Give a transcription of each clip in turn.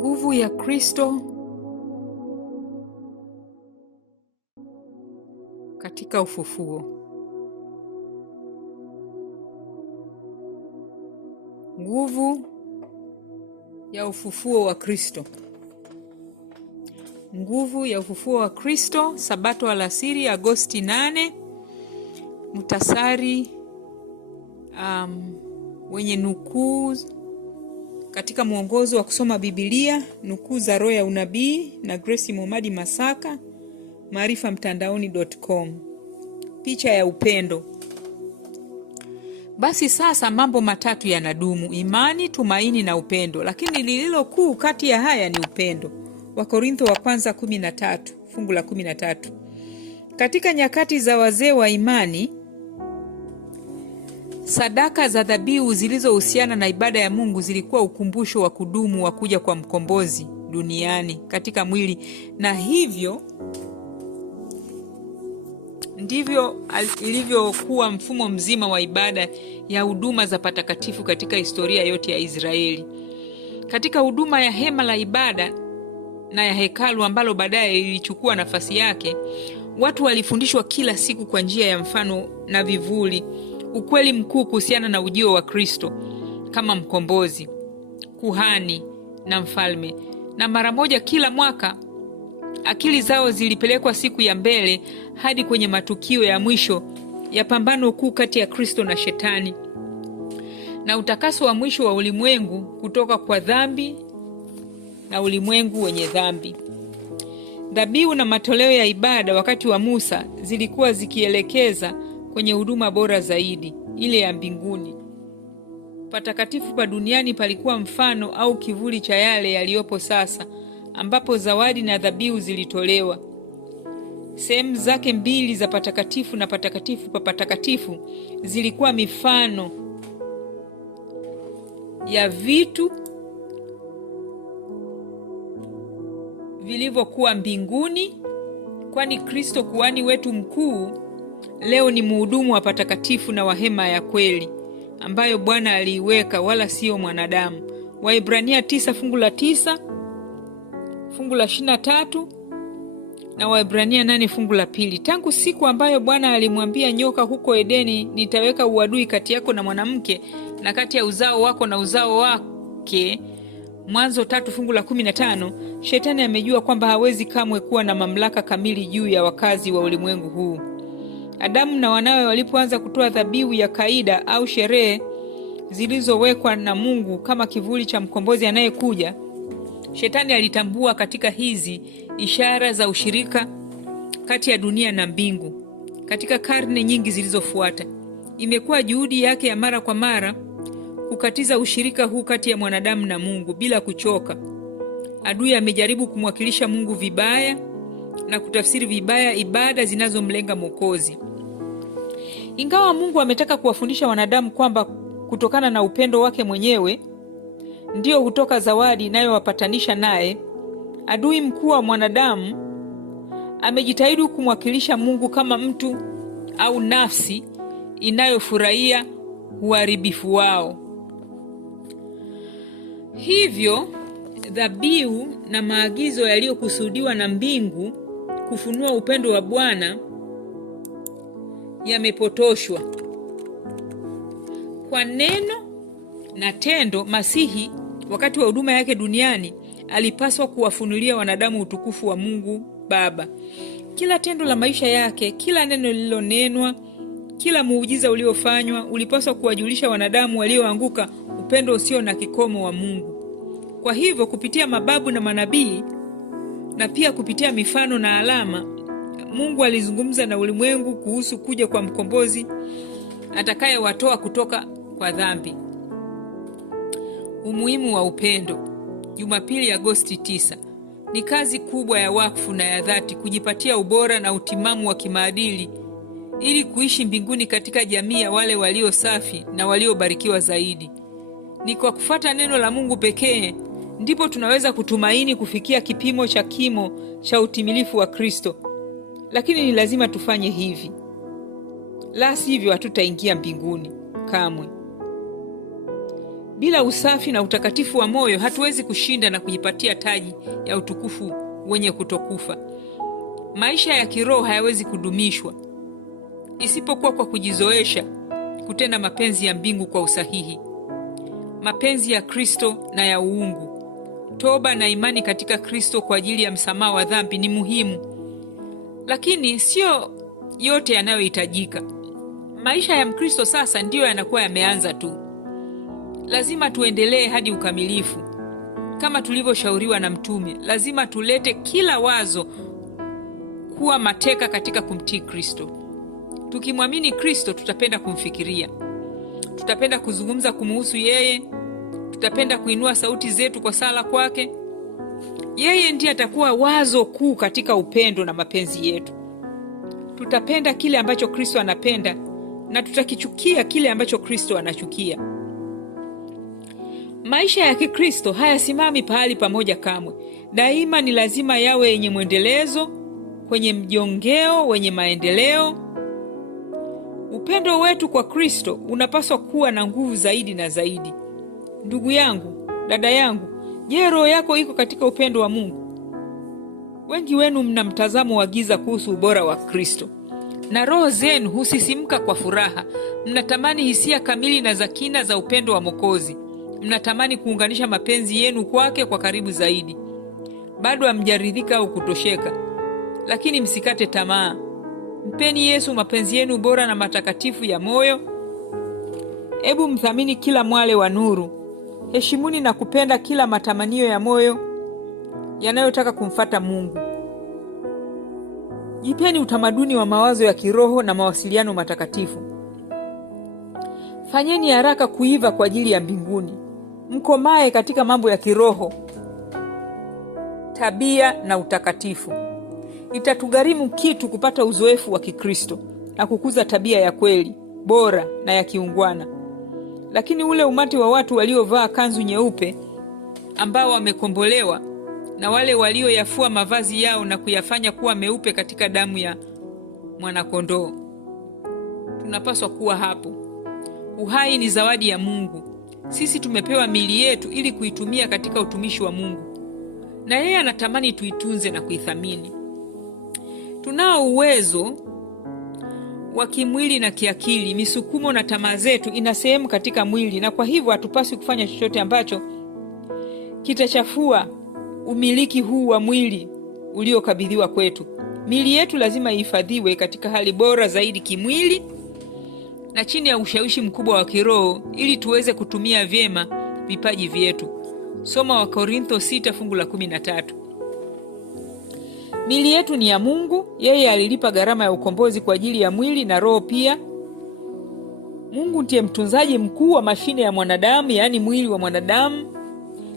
Nguvu ya Kristo katika ufufuo. Nguvu ya ufufuo wa Kristo. Nguvu ya ufufuo wa Kristo, Sabato alasiri Agosti 8. Muhtasari wenye nukuu katika mwongozo wa kusoma Biblia, nukuu za roho ya unabii na Grace Momadi Masaka, maarifamtandaoni.com. Picha ya upendo. Basi sasa mambo matatu yanadumu: imani, tumaini na upendo, lakini lililo kuu kati ya haya ni upendo. Wakorintho wa kwanza 13 fungu la 13. Katika nyakati za wazee wa imani, sadaka za dhabihu zilizohusiana na ibada ya Mungu zilikuwa ukumbusho wa kudumu wa kuja kwa mkombozi duniani katika mwili, na hivyo ndivyo ilivyokuwa mfumo mzima wa ibada ya huduma za patakatifu katika historia yote ya Israeli. Katika huduma ya hema la ibada na ya hekalu ambalo baadaye ilichukua nafasi yake, watu walifundishwa kila siku kwa njia ya mfano na vivuli ukweli mkuu kuhusiana na ujio wa Kristo kama mkombozi, kuhani na mfalme. Na mara moja kila mwaka akili zao zilipelekwa siku ya mbele hadi kwenye matukio ya mwisho ya pambano kuu kati ya Kristo na Shetani na utakaso wa mwisho wa ulimwengu kutoka kwa dhambi na ulimwengu wenye dhambi. Dhabihu na matoleo ya ibada wakati wa Musa zilikuwa zikielekeza kwenye huduma bora zaidi, ile ya mbinguni. Patakatifu pa duniani palikuwa mfano au kivuli cha yale yaliyopo sasa, ambapo zawadi na dhabihu zilitolewa. Sehemu zake mbili za patakatifu na patakatifu pa patakatifu zilikuwa mifano ya vitu vilivyokuwa mbinguni, kwani Kristo kuhani wetu mkuu leo ni mhudumu wa patakatifu na wa hema ya kweli ambayo Bwana aliiweka, wala sio mwanadamu. Waebrania 9 fungu la 9, fungu la 23 na Waebrania 8 fungu la 2. Tangu siku ambayo Bwana alimwambia nyoka huko Edeni, nitaweka uadui kati yako na mwanamke na kati ya uzao wako na uzao wake, Mwanzo 3 fungu la 15, Shetani amejua kwamba hawezi kamwe kuwa na mamlaka kamili juu ya wakazi wa ulimwengu huu. Adamu na wanawe walipoanza kutoa dhabihu ya kaida au sherehe zilizowekwa na Mungu kama kivuli cha mkombozi anayekuja, Shetani alitambua katika hizi ishara za ushirika kati ya dunia na mbingu. Katika karne nyingi zilizofuata, imekuwa juhudi yake ya mara kwa mara kukatiza ushirika huu kati ya mwanadamu na Mungu bila kuchoka. Adui amejaribu kumwakilisha Mungu vibaya na kutafsiri vibaya ibada zinazomlenga Mwokozi. Ingawa Mungu ametaka kuwafundisha wanadamu kwamba kutokana na upendo wake mwenyewe ndio hutoka zawadi inayowapatanisha naye, adui mkuu wa mwanadamu amejitahidi kumwakilisha Mungu kama mtu au nafsi inayofurahia uharibifu wao. Hivyo dhabihu na maagizo yaliyokusudiwa na mbingu kufunua upendo wa Bwana yamepotoshwa. Kwa neno na tendo, Masihi wakati wa huduma yake duniani alipaswa kuwafunulia wanadamu utukufu wa Mungu Baba. Kila tendo la maisha yake, kila neno lililonenwa, kila muujiza uliofanywa ulipaswa kuwajulisha wanadamu walioanguka upendo usio na kikomo wa Mungu. Kwa hivyo kupitia mababu na manabii na pia kupitia mifano na alama, Mungu alizungumza na ulimwengu kuhusu kuja kwa mkombozi atakayewatoa kutoka kwa dhambi. Umuhimu wa upendo. Jumapili Agosti 9. Ni kazi kubwa ya wakfu na ya dhati kujipatia ubora na utimamu wa kimaadili ili kuishi mbinguni katika jamii ya wale walio safi na waliobarikiwa zaidi. Ni kwa kufuata neno la Mungu pekee ndipo tunaweza kutumaini kufikia kipimo cha utimilifu wa Kristo. Lakini ni lazima tufanye hivi, la sivyo hatutaingia mbinguni kamwe. Bila usafi na utakatifu wa moyo hatuwezi kushinda na kujipatia taji ya utukufu wenye kutokufa. Maisha ya kiroho hayawezi kudumishwa isipokuwa kwa kujizoesha kutenda mapenzi ya mbingu kwa usahihi, mapenzi ya Kristo na ya uungu. Toba na imani katika Kristo kwa ajili ya msamaha wa dhambi ni muhimu, lakini sio yote yanayohitajika. Maisha ya Mkristo sasa ndiyo yanakuwa yameanza tu. Lazima tuendelee hadi ukamilifu. Kama tulivyoshauriwa na Mtume, lazima tulete kila wazo kuwa mateka katika kumtii Kristo. Tukimwamini Kristo, tutapenda kumfikiria, tutapenda kuzungumza kumuhusu yeye, tutapenda kuinua sauti zetu kwa sala kwake. Yeye ndiye atakuwa wazo kuu katika upendo na mapenzi yetu. Tutapenda kile ambacho Kristo anapenda na tutakichukia kile ambacho Kristo anachukia. Maisha ya Kikristo hayasimami pahali pamoja kamwe. Daima ni lazima yawe yenye mwendelezo, kwenye mjongeo wenye maendeleo. Upendo wetu kwa Kristo unapaswa kuwa na nguvu zaidi na zaidi. Ndugu yangu, dada yangu, je, roho yako iko katika upendo wa Mungu? Wengi wenu mna mtazamo wa giza kuhusu ubora wa Kristo, na roho zenu husisimka kwa furaha. Mnatamani hisia kamili na za kina za upendo wa Mwokozi. Mnatamani kuunganisha mapenzi yenu kwake kwa karibu zaidi. Bado hamjaridhika au kutosheka, lakini msikate tamaa. Mpeni Yesu mapenzi yenu bora na matakatifu ya moyo. Hebu mthamini kila mwale wa nuru. Heshimuni na kupenda kila matamanio ya moyo yanayotaka kumfata Mungu. Jipeni utamaduni wa mawazo ya kiroho na mawasiliano matakatifu. Fanyeni haraka kuiva kwa ajili ya mbinguni. Mkomae katika mambo ya kiroho, tabia na utakatifu. Itatugharimu kitu kupata uzoefu wa Kikristo na kukuza tabia ya kweli, bora na ya kiungwana. Lakini ule umati wa watu waliovaa kanzu nyeupe ambao wamekombolewa, na wale walioyafua mavazi yao na kuyafanya kuwa meupe katika damu ya mwanakondoo, tunapaswa kuwa hapo. Uhai ni zawadi ya Mungu. Sisi tumepewa miili yetu ili kuitumia katika utumishi wa Mungu, na yeye anatamani tuitunze na kuithamini. Tunao uwezo wa kimwili na kiakili. Misukumo na tamaa zetu ina sehemu katika mwili, na kwa hivyo hatupaswi kufanya chochote ambacho kitachafua umiliki huu wa mwili uliokabidhiwa kwetu. Miili yetu lazima ihifadhiwe katika hali bora zaidi kimwili na chini ya ushawishi mkubwa wa kiroho ili tuweze kutumia vyema vipaji vyetu. Soma Wakorintho 6:13. Miili yetu ni ya Mungu. Yeye alilipa gharama ya ukombozi kwa ajili ya mwili na roho pia. Mungu ndiye mtunzaji mkuu wa mashine ya mwanadamu, yaani mwili wa mwanadamu.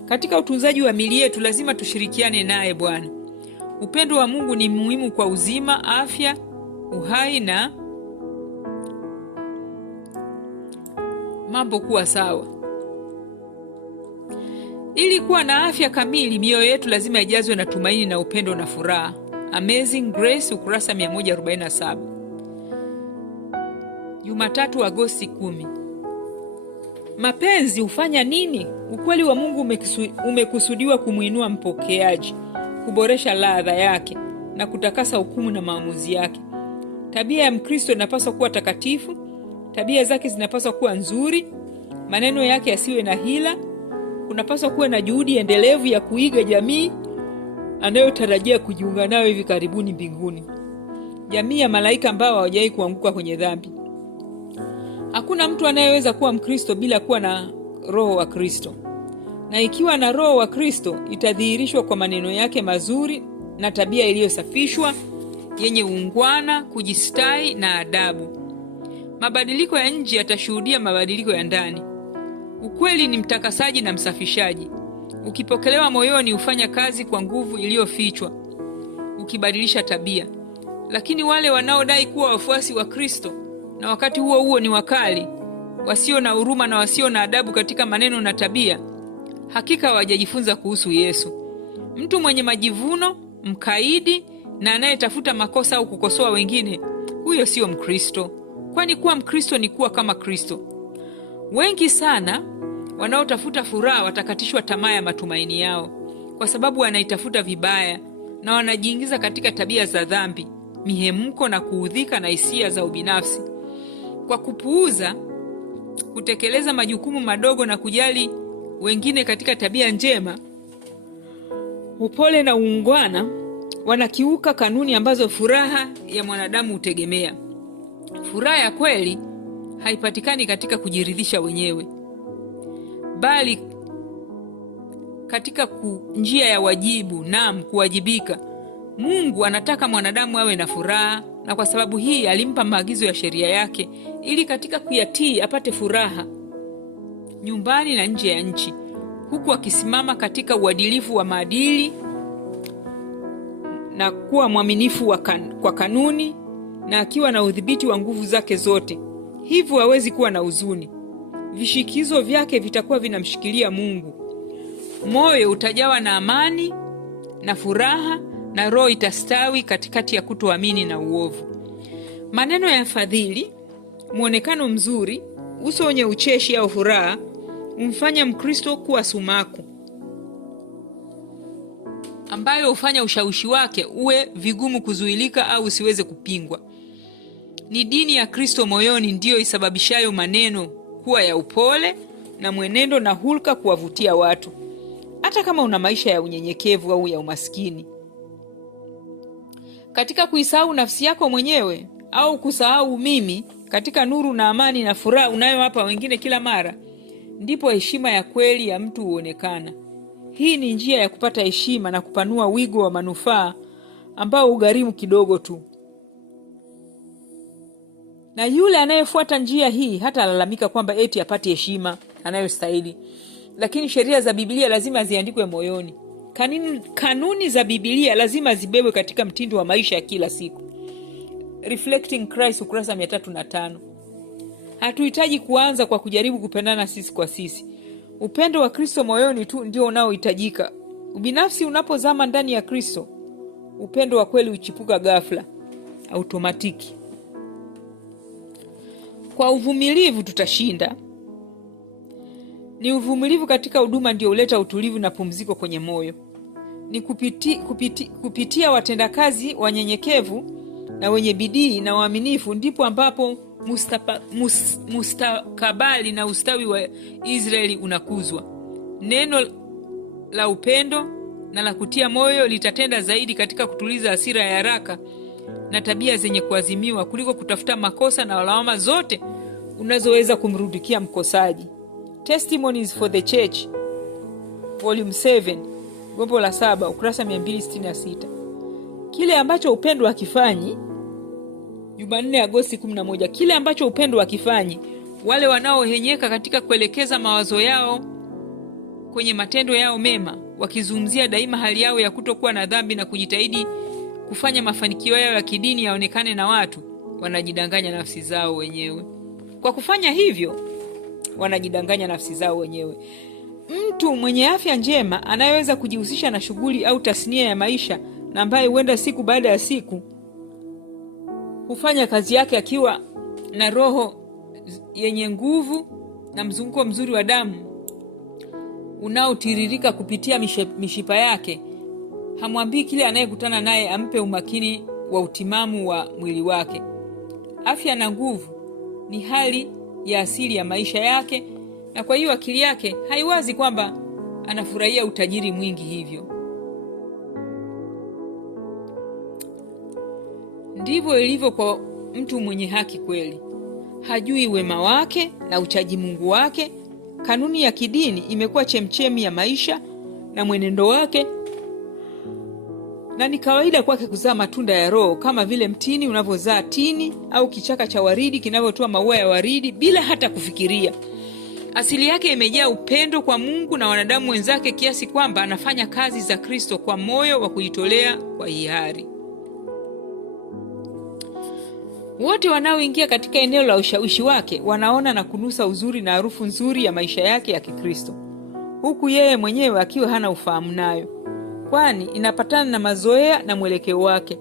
Katika utunzaji wa miili yetu lazima tushirikiane naye Bwana. Upendo wa Mungu ni muhimu kwa uzima, afya, uhai na mambo kuwa sawa. Ili kuwa na afya kamili, mioyo yetu lazima ijazwe na tumaini na upendo na furaha. Amazing Grace, ukurasa 147. Jumatatu, Agosti 10. Mapenzi hufanya nini? Ukweli wa Mungu umekusudiwa kumuinua mpokeaji, kuboresha ladha yake na kutakasa hukumu na maamuzi yake. Tabia ya Mkristo inapaswa kuwa takatifu. Tabia zake zinapaswa kuwa nzuri. Maneno yake yasiwe na hila. Kunapaswa kuwa na juhudi endelevu ya kuiga jamii anayotarajia kujiunga nayo hivi karibuni mbinguni, jamii ya malaika ambao hawajawahi kuanguka kwenye dhambi. Hakuna mtu anayeweza kuwa Mkristo bila kuwa na roho wa Kristo, na ikiwa na roho wa Kristo itadhihirishwa kwa maneno yake mazuri na tabia iliyosafishwa yenye uungwana, kujistai na adabu. Mabadiliko ya nje yatashuhudia mabadiliko ya ndani. Ukweli ni mtakasaji na msafishaji. Ukipokelewa moyoni hufanya kazi kwa nguvu iliyofichwa, ukibadilisha tabia. Lakini wale wanaodai kuwa wafuasi wa Kristo na wakati huo huo ni wakali, wasio na huruma na wasio na adabu katika maneno na tabia, hakika hawajajifunza kuhusu Yesu. Mtu mwenye majivuno, mkaidi na anayetafuta makosa au kukosoa wengine, huyo sio Mkristo, kwani kuwa Mkristo ni kuwa kama Kristo. Wengi sana Wanaotafuta furaha watakatishwa tamaa ya matumaini yao, kwa sababu wanaitafuta vibaya na wanajiingiza katika tabia za dhambi, mihemko na kuudhika na hisia za ubinafsi. Kwa kupuuza kutekeleza majukumu madogo na kujali wengine katika tabia njema, upole na uungwana, wanakiuka kanuni ambazo furaha ya mwanadamu hutegemea. Furaha ya kweli haipatikani katika kujiridhisha wenyewe, bali katika njia ya wajibu, kuwajibika. Mungu anataka mwanadamu awe na furaha, na kwa sababu hii alimpa maagizo ya sheria yake ili katika kuyatii apate furaha nyumbani na nje ya nchi, huku akisimama katika uadilifu wa maadili na kuwa mwaminifu kwa kanuni, na akiwa na udhibiti wa nguvu zake zote. Hivyo hawezi kuwa na huzuni. Vishikizo vyake vitakuwa vinamshikilia Mungu. Moyo utajawa na amani na furaha, na roho itastawi katikati ya kutoamini na uovu. Maneno ya fadhili, muonekano mzuri, uso wenye ucheshi au furaha umfanya Mkristo kuwa sumaku, ambayo hufanya ushawishi wake uwe vigumu kuzuilika au usiweze kupingwa. Ni dini ya Kristo moyoni ndiyo isababishayo maneno kuwa ya upole na mwenendo na hulka kuwavutia watu, hata kama una maisha ya unyenyekevu au ya umaskini. Katika kuisahau nafsi yako mwenyewe au kusahau mimi, katika nuru na amani na furaha unayowapa wengine kila mara, ndipo heshima ya kweli ya mtu huonekana. Hii ni njia ya kupata heshima na kupanua wigo wa manufaa ambao ugharimu kidogo tu. Na yule anayefuata njia hii hata lalamika kwamba eti apate heshima anayostahili. Lakini sheria za Biblia lazima ziandikwe moyoni. Kanuni za Biblia lazima zibebwe katika mtindo wa maisha ya kila siku. Reflecting Christ, ukurasa 305. Hatuhitaji kuanza kwa kujaribu kupendana sisi kwa sisi. Upendo wa Kristo moyoni tu ndio unaohitajika. Ubinafsi unapozama ndani ya Kristo, upendo wa kweli uchipuka ghafla, automatiki. Kwa uvumilivu tutashinda. Ni uvumilivu katika huduma ndio huleta utulivu na pumziko kwenye moyo. Ni kupitia watendakazi wanyenyekevu na wenye bidii na waaminifu ndipo ambapo mustakabali na ustawi wa Israeli unakuzwa. Neno la upendo na la kutia moyo litatenda zaidi katika kutuliza hasira ya haraka na tabia zenye kuazimiwa kuliko kutafuta makosa na lawama zote unazoweza kumrudikia mkosaji. Testimonies for the Church, Volume 7, gombo la 7, ukurasa 266. Kile ambacho upendo hakifanyi, Jumanne Agosti 11. Kile ambacho upendo hakifanyi, wale wanaohenyeka katika kuelekeza mawazo yao kwenye matendo yao mema, wakizungumzia daima hali yao ya kutokuwa na dhambi na kujitahidi kufanya mafanikio yao ya kidini yaonekane na watu, wanajidanganya nafsi zao wenyewe. Kwa kufanya hivyo, wanajidanganya nafsi zao wenyewe. Mtu mwenye afya njema anayeweza kujihusisha na shughuli au tasnia ya maisha na ambaye huenda siku baada ya siku hufanya kazi yake akiwa na roho yenye nguvu na mzunguko mzuri wa damu unaotiririka kupitia mishipa yake, hamwambii kile anayekutana naye ampe umakini wa utimamu wa mwili wake. Afya na nguvu ni hali ya asili ya maisha yake, na kwa hiyo akili yake haiwazi kwamba anafurahia utajiri mwingi hivyo. Ndivyo ilivyo kwa mtu mwenye haki kweli. Hajui wema wake na uchaji Mungu wake. Kanuni ya kidini imekuwa chemchemi ya maisha na mwenendo wake, na ni kawaida kwake kuzaa matunda ya Roho kama vile mtini unavyozaa tini au kichaka cha waridi kinavyotoa maua ya waridi bila hata kufikiria. Asili yake imejaa upendo kwa Mungu na wanadamu wenzake kiasi kwamba anafanya kazi za Kristo kwa moyo wa kujitolea kwa hiari. Wote wanaoingia katika eneo la ushawishi wake wanaona na kunusa uzuri na harufu nzuri ya maisha yake ya Kikristo, huku yeye mwenyewe akiwa hana ufahamu nayo, kwani inapatana na mazoea na mwelekeo wake.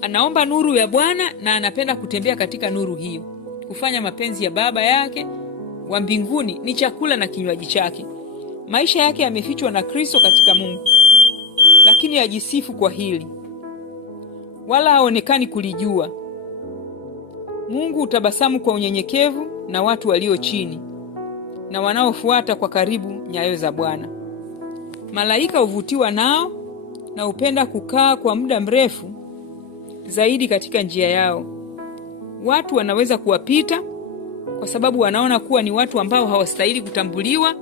Anaomba nuru ya Bwana na anapenda kutembea katika nuru hiyo, kufanya mapenzi ya Baba yake wa mbinguni ni chakula na kinywaji chake. Maisha yake yamefichwa na Kristo katika Mungu, lakini hajisifu kwa hili, wala haonekani kulijua. Mungu utabasamu kwa unyenyekevu na watu walio chini na wanaofuata kwa karibu nyayo za Bwana. Malaika huvutiwa nao na hupenda kukaa kwa muda mrefu zaidi katika njia yao. Watu wanaweza kuwapita kwa sababu wanaona kuwa ni watu ambao hawastahili kutambuliwa,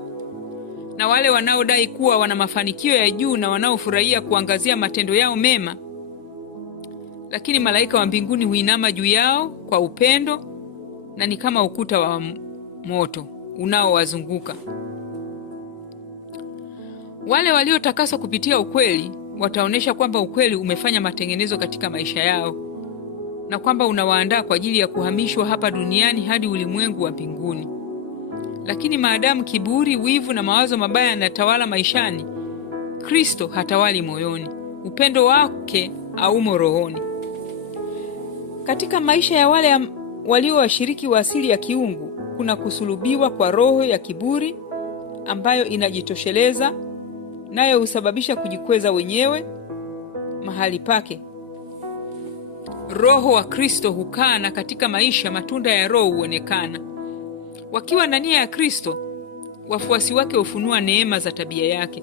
na wale wanaodai kuwa wana mafanikio ya juu na wanaofurahia kuangazia matendo yao mema. Lakini malaika wa mbinguni huinama juu yao kwa upendo, na ni kama ukuta wa moto unaowazunguka. Wale waliotakaswa kupitia ukweli wataonesha kwamba ukweli umefanya matengenezo katika maisha yao, na kwamba unawaandaa kwa ajili ya kuhamishwa hapa duniani hadi ulimwengu wa mbinguni. Lakini maadamu kiburi, wivu na mawazo mabaya yanatawala maishani, Kristo hatawali moyoni. Upendo wake haumo rohoni. Katika maisha ya wale walio washiriki wa asili ya kiungu, kuna kusulubiwa kwa roho ya kiburi ambayo inajitosheleza, nayo husababisha kujikweza wenyewe mahali pake. Roho wa Kristo hukaa, na katika maisha matunda ya Roho huonekana. Wakiwa na nia ya Kristo, wafuasi wake hufunua neema za tabia yake.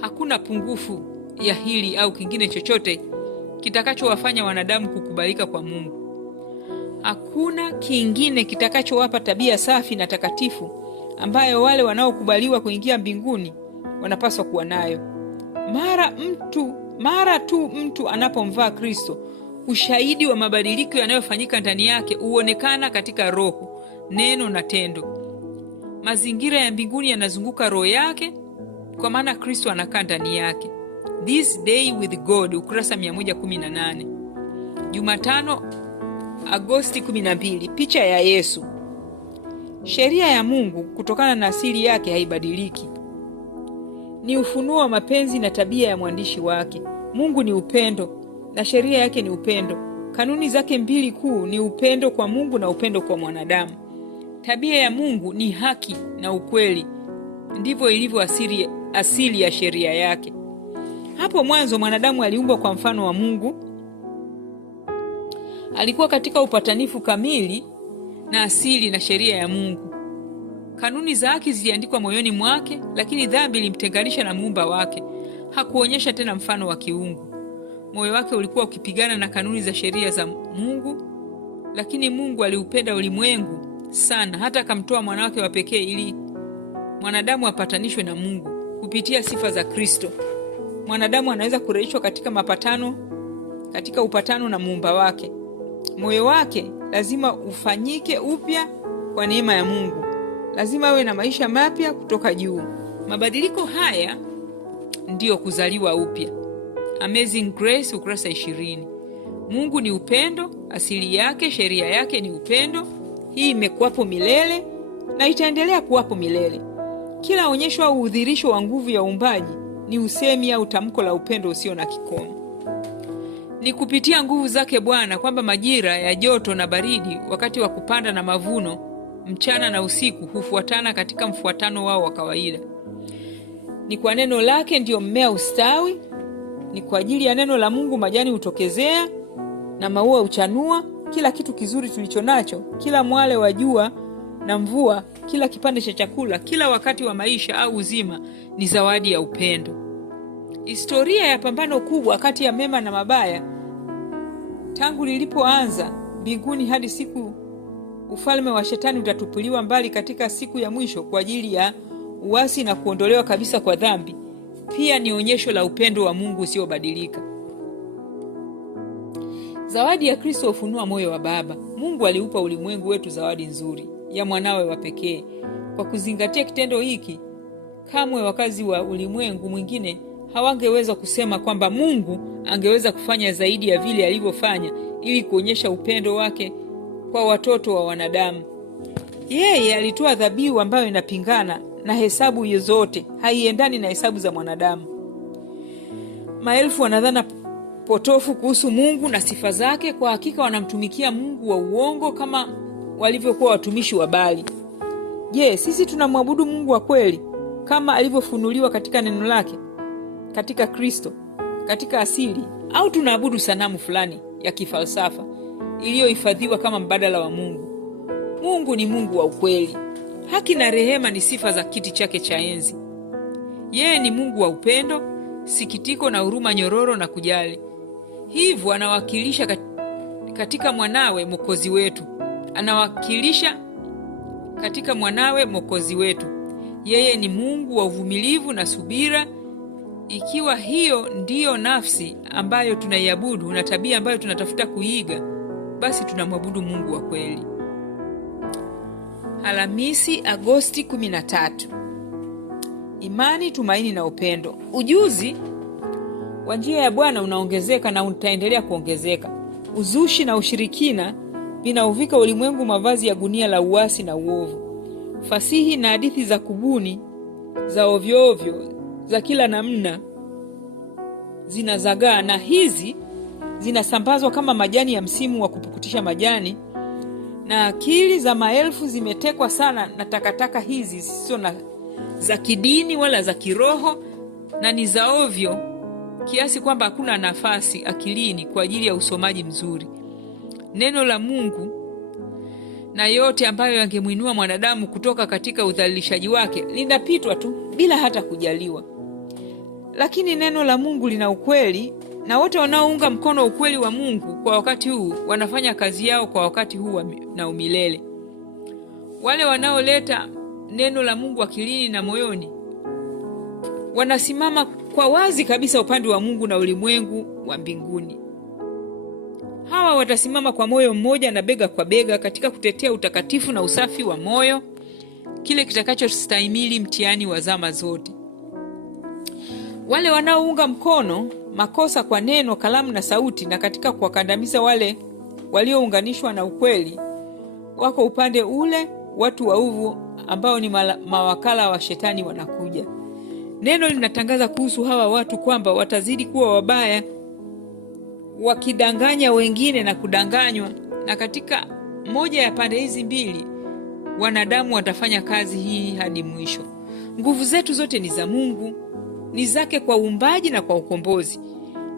Hakuna pungufu ya hili au kingine chochote kitakachowafanya wanadamu kukubalika kwa Mungu. Hakuna kingine kitakachowapa tabia safi na takatifu ambayo wale wanaokubaliwa kuingia mbinguni wanapaswa kuwa nayo. Mara tu mtu anapomvaa Kristo, ushahidi wa mabadiliko yanayofanyika ndani yake huonekana katika roho, neno na tendo. Mazingira ya mbinguni yanazunguka roho yake, kwa maana Kristo anakaa ndani yake. This Day with God, ukurasa 118. Jumatano, Agosti 12. Picha ya Yesu. Sheria ya Mungu kutokana na asili yake haibadiliki. Ni ufunuo wa mapenzi na tabia ya mwandishi wake. Mungu ni upendo na sheria yake ni upendo. Kanuni zake mbili kuu ni upendo kwa Mungu na upendo kwa mwanadamu. Tabia ya Mungu ni haki na ukweli. Ndivyo ilivyo asili ya sheria yake. Hapo mwanzo mwanadamu aliumbwa kwa mfano wa Mungu. Alikuwa katika upatanifu kamili na asili na sheria ya Mungu. Kanuni za haki ziliandikwa moyoni mwake, lakini dhambi ilimtenganisha na Muumba wake. Hakuonyesha tena mfano wa kiungu. Moyo wake ulikuwa ukipigana na kanuni za sheria za Mungu, lakini Mungu aliupenda ulimwengu sana hata akamtoa mwana wake wa pekee ili mwanadamu apatanishwe na Mungu kupitia sifa za Kristo. Mwanadamu anaweza kurejeshwa katika upatano na Muumba wake. Moyo wake lazima ufanyike upya kwa neema ya Mungu. Lazima awe na maisha mapya kutoka juu. Mabadiliko haya ndiyo kuzaliwa upya. Amazing Grace, ukurasa 20. Mungu ni upendo, asili yake, sheria yake ni upendo. Hii imekuwapo milele na itaendelea kuwapo milele. Kila onyesho au udhirisho wa nguvu ya uumbaji ni usemi au tamko la upendo usio na kikomo. Ni kupitia nguvu zake Bwana kwamba majira ya joto na baridi, wakati wa kupanda na mavuno, mchana na usiku hufuatana katika mfuatano wao wa kawaida. Ni kwa neno lake ndio mmea ustawi. Ni kwa ajili ya neno la Mungu majani hutokezea na maua huchanua. Kila kitu kizuri tulicho nacho, kila mwale wa jua na mvua, kila kipande cha chakula, kila wakati wa maisha au uzima ni zawadi ya upendo. Historia ya pambano kubwa kati ya mema na mabaya tangu lilipoanza mbinguni hadi siku ufalme wa Shetani utatupuliwa mbali katika siku ya mwisho kwa ajili ya uasi na kuondolewa kabisa kwa dhambi, pia ni onyesho la upendo wa Mungu usiobadilika. Zawadi ya Kristo hufunua moyo wa Baba. Mungu aliupa ulimwengu wetu zawadi nzuri ya mwanawe wa pekee. Kwa kuzingatia kitendo hiki, kamwe wakazi wa ulimwengu mwingine hawangeweza kusema kwamba Mungu angeweza kufanya zaidi ya vile alivyofanya ili kuonyesha upendo wake kwa watoto wa wanadamu. Yeye alitoa dhabihu ambayo inapingana na hesabu zote, haiendani na hesabu za mwanadamu. Maelfu wanadhana potofu kuhusu Mungu na sifa zake. Kwa hakika wanamtumikia Mungu wa uongo kama walivyokuwa watumishi wa Baali. Je, sisi tunamwabudu Mungu wa kweli kama alivyofunuliwa katika neno lake, katika Kristo, katika asili, au tunaabudu sanamu fulani ya kifalsafa iliyohifadhiwa kama mbadala wa Mungu? Mungu ni Mungu wa ukweli. Haki na rehema ni sifa za kiti chake cha enzi. Yeye ni Mungu wa upendo, sikitiko na huruma nyororo na kujali. Hivyo anawakilisha katika mwanawe Mwokozi wetu. Yeye ni Mungu wa uvumilivu na subira. Ikiwa hiyo ndiyo nafsi ambayo tunaiabudu na tabia ambayo tunatafuta kuiga, basi tunamwabudu Mungu wa kweli. Alhamisi, Agosti 13. Imani, tumaini na upendo. Ujuzi wa njia ya Bwana unaongezeka na utaendelea kuongezeka. Uzushi na ushirikina vinauvika ulimwengu mavazi ya gunia la uasi na uovu. Fasihi na hadithi za kubuni za ovyo za kila namna zinazagaa, na hizi zinasambazwa kama majani ya msimu wa kupukutisha majani, na akili za maelfu zimetekwa sana na takataka hizi zisizo na za kidini wala za kiroho, na ni za ovyo kiasi kwamba hakuna nafasi akilini kwa ajili ya usomaji mzuri. Neno la Mungu na yote ambayo yangemuinua mwanadamu kutoka katika udhalilishaji wake linapitwa tu bila hata kujaliwa. Lakini neno la Mungu lina ukweli, na wote wanaounga mkono ukweli wa Mungu kwa wakati huu wanafanya kazi yao kwa wakati huu na umilele. Wale wanaoleta neno la Mungu akilini na moyoni wanasimama kwa wazi kabisa upande wa Mungu na ulimwengu wa mbinguni. Hawa watasimama kwa moyo mmoja na bega kwa bega katika kutetea utakatifu na usafi wa moyo, kile kitakachostahimili mtihani wa zama zote. Wale wanaounga mkono makosa kwa neno, kalamu na sauti, na katika kuwakandamiza wale waliounganishwa na ukweli, wako upande ule watu waovu ambao ni mawakala wa shetani wanakuja. Neno linatangaza kuhusu hawa watu kwamba watazidi kuwa wabaya, wakidanganya wengine na kudanganywa, na katika moja ya pande hizi mbili wanadamu watafanya kazi hii hadi mwisho. Nguvu zetu zote ni za Mungu, ni zake kwa uumbaji na kwa ukombozi.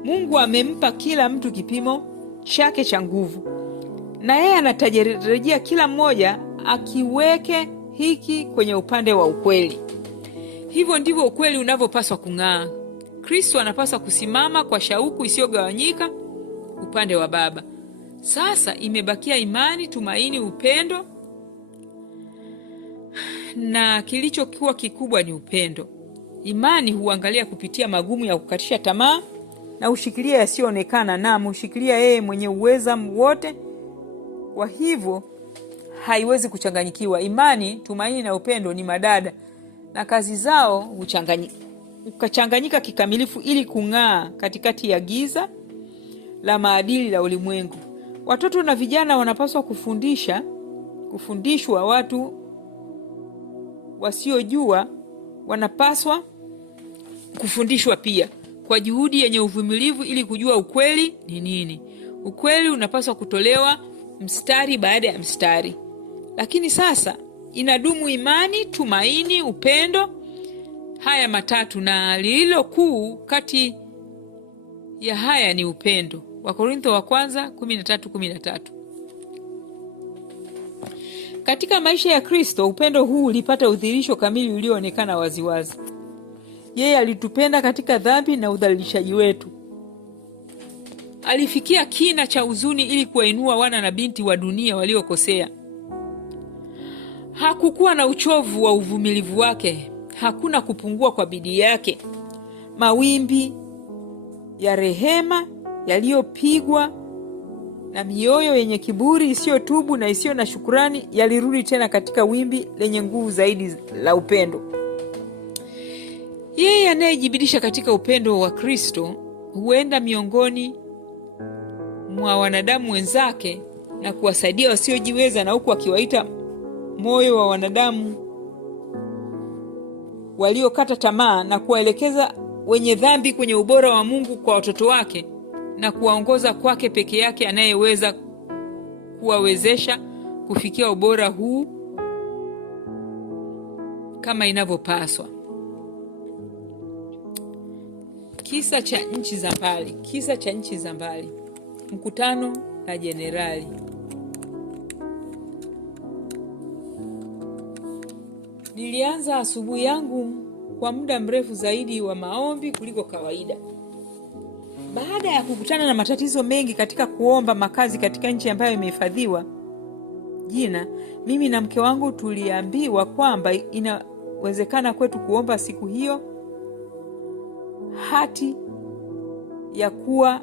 Mungu amempa kila mtu kipimo chake cha nguvu, na yeye anatarajia kila mmoja akiweke hiki kwenye upande wa ukweli. Hivyo ndivyo ukweli unavyopaswa kung'aa. Kristo anapaswa kusimama kwa shauku isiyogawanyika upande wa Baba. Sasa imebakia imani, tumaini, upendo, na kilichokuwa kikubwa ni upendo. Imani huangalia kupitia magumu ya kukatisha tamaa na ushikilia yasiyoonekana, na ushikilia yeye mwenye uweza wote. Kwa hivyo haiwezi kuchanganyikiwa. Imani, tumaini na upendo ni madada, na kazi zao ukachanganyika kikamilifu ili kung'aa katikati ya giza la maadili la ulimwengu. Watoto na vijana wanapaswa kufundishwa. Watu wasiojua wanapaswa kufundishwa pia kwa juhudi yenye uvumilivu ili kujua ukweli ni nini. Ukweli unapaswa kutolewa mstari baada ya mstari. Lakini sasa inadumu imani, tumaini, upendo, haya matatu, na lililo kuu kati ya haya ni upendo. Wakorintho wa kwanza 13:13. Katika maisha ya Kristo, upendo huu ulipata udhihirisho kamili ulioonekana waziwazi. Yeye alitupenda katika dhambi na udhalilishaji wetu. Alifikia kina cha huzuni ili kuwainua wana na binti wa dunia waliokosea. Hakukuwa na uchovu wa uvumilivu wake, hakuna kupungua kwa bidii yake. Mawimbi ya rehema yaliyopigwa na mioyo yenye kiburi isiyotubu na isiyo na shukurani yalirudi tena katika wimbi lenye nguvu zaidi la upendo. Yeye anayejibidisha katika upendo wa Kristo huenda miongoni mwa wanadamu wenzake na kuwasaidia wasiojiweza, na huku akiwaita moyo wa wanadamu waliokata tamaa na kuwaelekeza wenye dhambi kwenye ubora wa Mungu kwa watoto wake, na kuwaongoza kwake peke yake anayeweza kuwawezesha kufikia ubora huu kama inavyopaswa. Kisa cha nchi za mbali. Mkutano na jenerali. Nilianza asubuhi yangu kwa muda mrefu zaidi wa maombi kuliko kawaida. Baada ya kukutana na matatizo mengi katika kuomba makazi katika nchi ambayo imehifadhiwa jina, mimi na mke wangu tuliambiwa kwamba inawezekana kwetu kuomba siku hiyo hati ya kuwa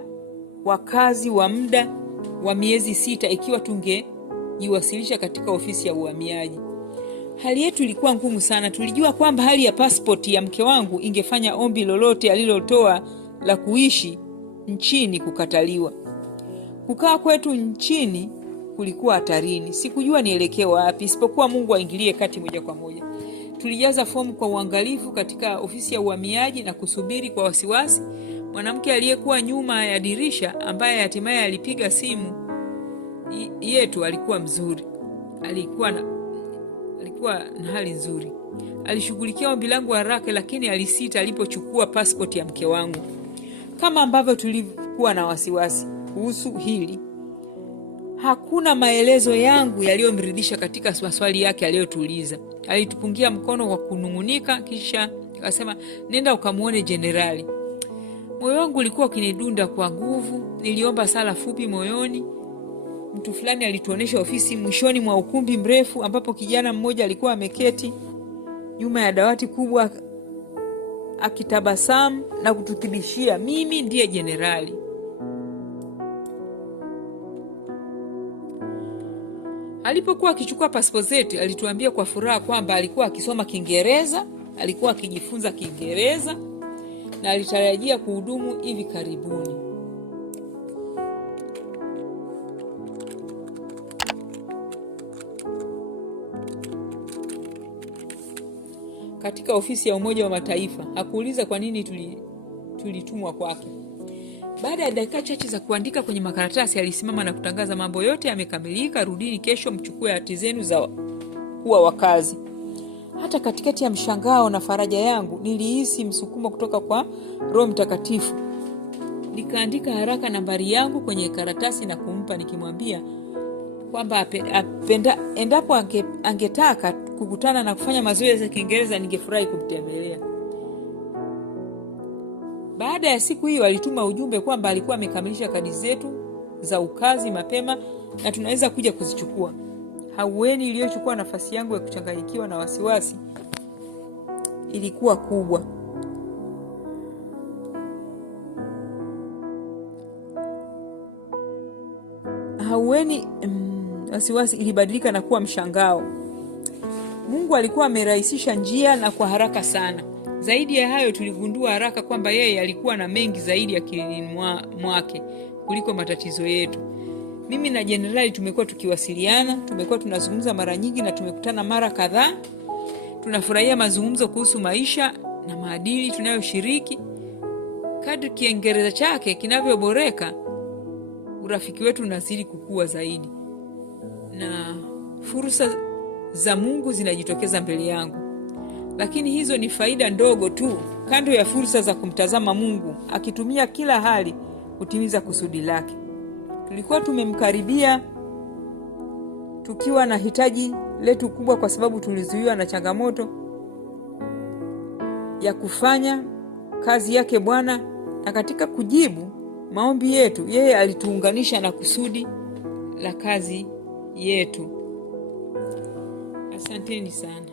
wakazi wa muda wa miezi 6 ikiwa tungejiwasilisha katika ofisi ya uhamiaji. Hali yetu ilikuwa ngumu sana. Tulijua kwamba hali ya pasipoti ya mke wangu ingefanya ombi lolote alilotoa la kuishi nchini kukataliwa. Kukaa kwetu nchini kulikuwa hatarini. Sikujua nielekee wapi isipokuwa Mungu aingilie kati moja kwa moja. Tulijaza fomu kwa uangalifu katika ofisi ya uhamiaji na kusubiri kwa wasiwasi. Mwanamke aliyekuwa nyuma ya dirisha ambaye hatimaye alipiga simu yetu alikuwa mzuri. Alikuwa na hali nzuri. Alishughulikia ombi langu haraka, lakini alisita alipochukua pasipoti ya mke wangu. Kama ambavyo tulikuwa na wasiwasi kuhusu hili, hakuna maelezo yangu yaliyomridhisha katika maswali yake aliyotuuliza. Alitupungia mkono kwa kunung'unika, kisha akasema, "Nenda ukamuone jenerali." Moyo wangu ulikuwa ukinidunda kwa nguvu. Niliomba sala fupi moyoni. Mtu fulani alituonesha ofisi mwishoni mwa ukumbi mrefu ambapo kijana mmoja alikuwa ameketi nyuma ya dawati kubwa akitabasamu na kututhibitishia mimi ndiye jenerali. Alipokuwa akichukua pasipoti zetu, alituambia kwa furaha kwamba alikuwa akisoma Kiingereza, alikuwa akijifunza Kiingereza na alitarajia kuhudumu hivi karibuni. Katika ofisi ya Umoja wa Mataifa, hakuuliza kwa nini tulitumwa kwake. Baada ya dakika chache za kuandika kwenye makaratasi, alisimama na kutangaza, "Mambo yote yamekamilika, rudini kesho mchukue hati zenu za kuwa wakazi." Hata katikati ya mshangao na faraja yangu, nilihisi msukumo kutoka kwa Roho Mtakatifu. Nikaandika haraka nambari yangu kwenye karatasi na kumpa, nikimwambia kwamba endapo angetaka kukutana na kufanya mazoezi ya Kiingereza ningefurahi kumtembelea. Baada ya siku hiyo alituma ujumbe kwamba alikuwa amekamilisha kadi zetu za ukazi mapema na tunaweza kuja kuzichukua. Haueni iliyochukua nafasi yangu ya kuchanganyikiwa na wasiwasi ilikuwa kubwa. Haueni wasiwasi ilibadilika na kuwa mshangao. Mungu alikuwa amerahisisha njia na kwa haraka sana. Zaidi ya hayo, tuligundua haraka kwamba yeye alikuwa na mengi zaidi akilini mwake kuliko matatizo yetu. Mimi na jenerali tumekuwa tukiwasiliana, tumekuwa tunazungumza mara nyingi na tumekutana mara kadhaa. Tunafurahia mazungumzo kuhusu maisha na maadili tunayoshiriki. Kadri Kiingereza chake kinavyoboreka, urafiki wetu unazidi kukua zaidi. Na fursa za Mungu zinajitokeza mbele yangu. Lakini hizo ni faida ndogo tu kando ya fursa za kumtazama Mungu akitumia kila hali kutimiza kusudi lake. Tulikuwa tumemkaribia tukiwa na hitaji letu kubwa, kwa sababu tulizuiwa na changamoto ya kufanya kazi yake Bwana, na katika kujibu maombi yetu yeye alituunganisha na kusudi la kazi yetu. Asanteni sana.